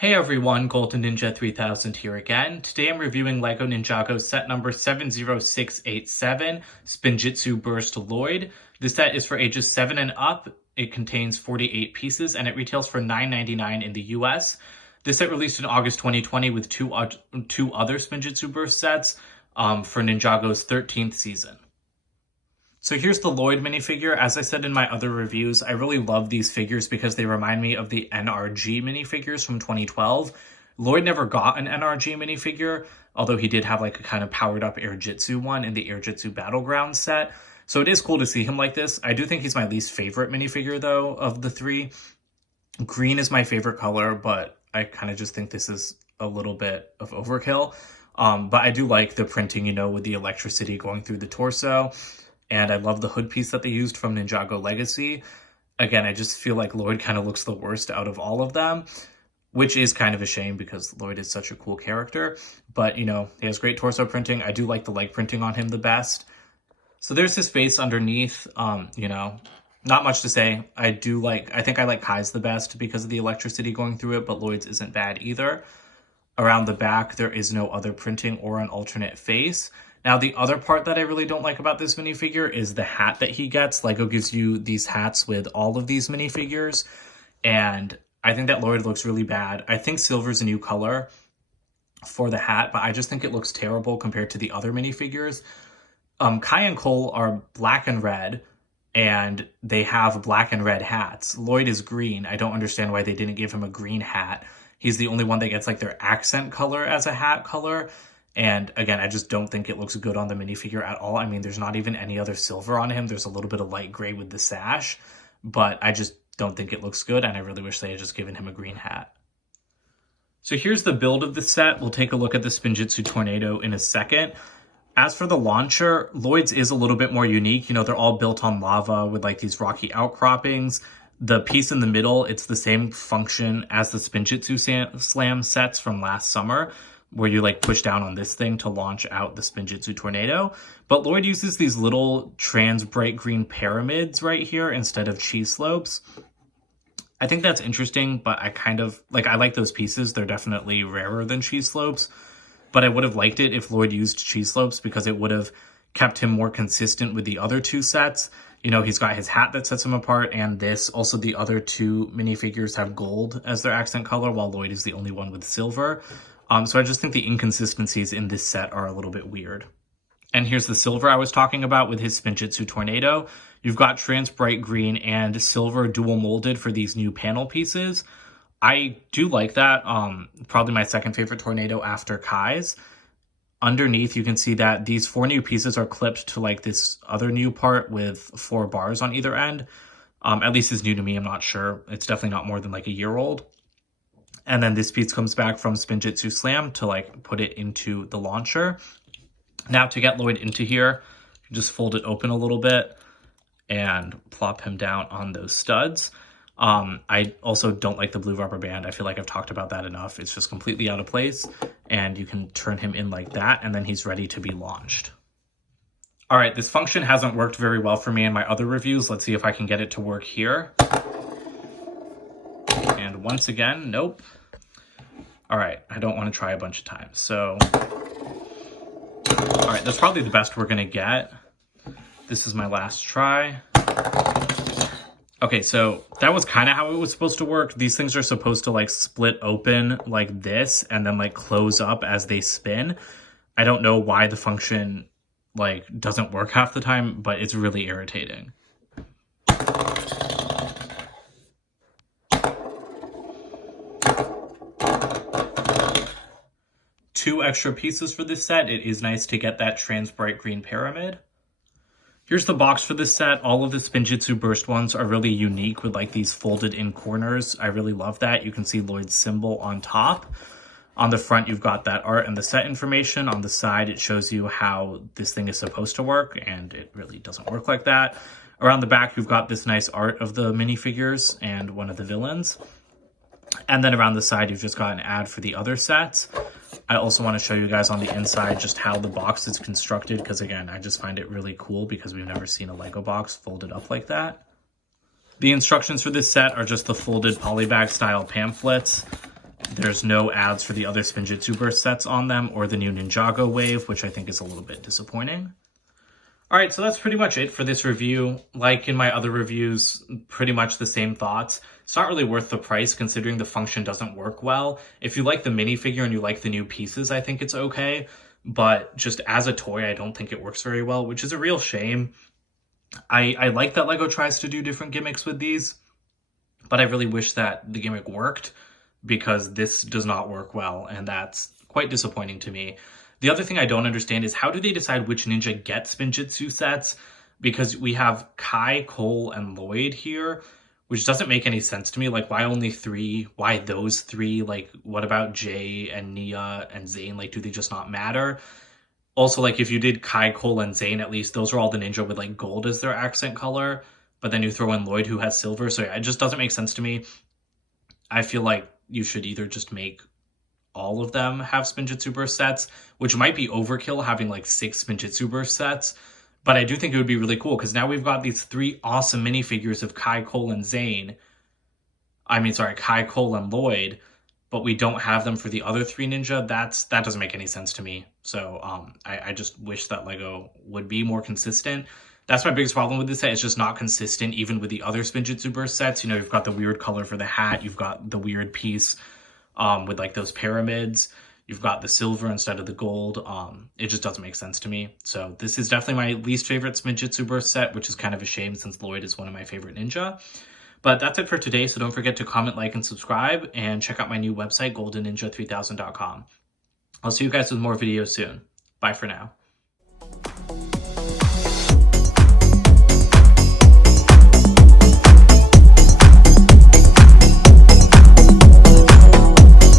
Hey everyone, Golden Ninja 3000 here again. Today I'm reviewing LEGO Ninjago set number 70687, Spinjitzu Burst Lloyd. This set is for ages 7 and up. It contains 48 pieces and it retails for $9.99 in the US. This set released in August 2020 with two other Spinjitzu Burst sets for Ninjago's 13th season. So here's the Lloyd minifigure. As I said in my other reviews, I really love these figures because they remind me of the NRG minifigures from 2012. Lloyd never got an NRG minifigure, although he did have like a kind of powered up Airjitzu one in the Airjitzu Battleground set. So it is cool to see him like this. I do think he's my least favorite minifigure though of the three. Green is my favorite color, but I kind of just think this is a little bit of overkill. But I do like the printing, you know, with the electricity going through the torso. And I love the hood piece that they used from Ninjago Legacy. Again, I just feel like Lloyd kind of looks the worst out of all of them, which is kind of a shame because Lloyd is such a cool character. But, you know, he has great torso printing. I do like the leg printing on him the best. So there's his face underneath, you know, not much to say. I think I like Kai's the best because of the electricity going through it, but Lloyd's isn't bad either. Around the back, there is no other printing or an alternate face. Now, the other part that I really don't like about this minifigure is the hat that he gets. LEGO gives you these hats with all of these minifigures, and I think that Lloyd looks really bad. I think silver's a new color for the hat, but I just think it looks terrible compared to the other minifigures. Kai and Cole are black and red, and they have black and red hats. Lloyd is green. I don't understand why they didn't give him a green hat. He's the only one that gets like their accent color as a hat color. And again, I just don't think it looks good on the minifigure at all. I mean, there's not even any other silver on him. There's a little bit of light gray with the sash, but I just don't think it looks good. And I really wish they had just given him a green hat. So here's the build of the set. We'll take a look at the Spinjitzu Tornado in a second. As for the launcher, Lloyd's is a little bit more unique. You know, they're all built on lava with like these rocky outcroppings. The piece in the middle, it's the same function as the Spinjitzu Slam sets from last summer, where you like push down on this thing to launch out the Spinjitzu Tornado. But Lloyd uses these little trans bright green pyramids right here instead of cheese slopes. I think that's interesting, but I like those pieces. They're definitely rarer than cheese slopes, but I would have liked it if Lloyd used cheese slopes because it would have kept him more consistent with the other two sets. You know, he's got his hat that sets him apart, and this. Also, the other two minifigures have gold as their accent color, while Lloyd is the only one with silver. So I just think the inconsistencies in this set are a little bit weird. And here's the silver I was talking about with his Spinjitzu Tornado. You've got trans bright green and silver dual molded for these new panel pieces. I do like that. Probably my second favorite Tornado after Kai's. Underneath, you can see that these 4 new pieces are clipped to like this other new part with 4 bars on either end. At least it's new to me, I'm not sure. It's definitely not more than like a year old. And then this piece comes back from Spinjitzu Slam to like put it into the launcher. Now to get Lloyd into here, just fold it open a little bit and plop him down on those studs. I also don't like the blue rubber band. I feel like I've talked about that enough. It's just completely out of place, and you can turn him in like that, and then he's ready to be launched. All right, this function hasn't worked very well for me in my other reviews. Let's see if I can get it to work here. And once again, nope. All right, I don't want to try a bunch of times. So, all right, that's probably the best we're gonna get. This is my last try. Okay, so that was kind of how it was supposed to work. These things are supposed to like split open like this and then like close up as they spin. I don't know why the function like doesn't work half the time, but it's really irritating. Two extra pieces for this set. It is nice to get that trans bright green pyramid. Here's the box for this set. All of the Spinjitzu Burst ones are really unique with like these folded in corners. I really love that. You can see Lloyd's symbol on top. On the front, you've got that art and the set information. On the side, it shows you how this thing is supposed to work, and it really doesn't work like that. Around the back, you've got this nice art of the minifigures and one of the villains. And then around the side, you've just got an ad for the other sets. I also want to show you guys on the inside just how the box is constructed, because again, I just find it really cool because we've never seen a LEGO box folded up like that. The instructions for this set are just the folded polybag style pamphlets. There's no ads for the other Spinjitzu Burst sets on them or the new Ninjago wave, which I think is a little bit disappointing. Alright, so that's pretty much it for this review. Like in my other reviews, pretty much the same thoughts. It's not really worth the price considering the function doesn't work well. If you like the minifigure and you like the new pieces, I think it's okay. But just as a toy, I don't think it works very well, which is a real shame. I like that LEGO tries to do different gimmicks with these, but I really wish that the gimmick worked because this does not work well, and that's quite disappointing to me. The other thing I don't understand is how do they decide which ninja get Spinjitzu sets? Because we have Kai, Cole, and Lloyd here, which doesn't make any sense to me. Like, why only 3? Why those 3? Like, what about Jay and Nia and Zane? Like, do they just not matter? Also, like, if you did Kai, Cole, and Zane, at least, those are all the ninja with, like, gold as their accent color. But then you throw in Lloyd, who has silver. So yeah, it just doesn't make sense to me. I feel like you should either just make all of them have Spinjitzu Burst sets, which might be overkill having like 6 Spinjitzu Burst sets, but I do think it would be really cool because now we've got these 3 awesome minifigures of Kai, Cole, and Zane. Kai, Cole, and Lloyd, but we don't have them for the other 3 ninja. That doesn't make any sense to me. So I just wish that LEGO would be more consistent. That's my biggest problem with this set. It's just not consistent even with the other Spinjitzu Burst sets. You know, you've got the weird color for the hat. You've got the weird piece with like those pyramids. You've got the silver instead of the gold. It just doesn't make sense to me. So this is definitely my least favorite Spinjitzu Burst set, which is kind of a shame since Lloyd is one of my favorite ninja. But that's it for today. So don't forget to comment, like, and subscribe, and check out my new website, goldenninja3000.com. I'll see you guys with more videos soon. Bye for now.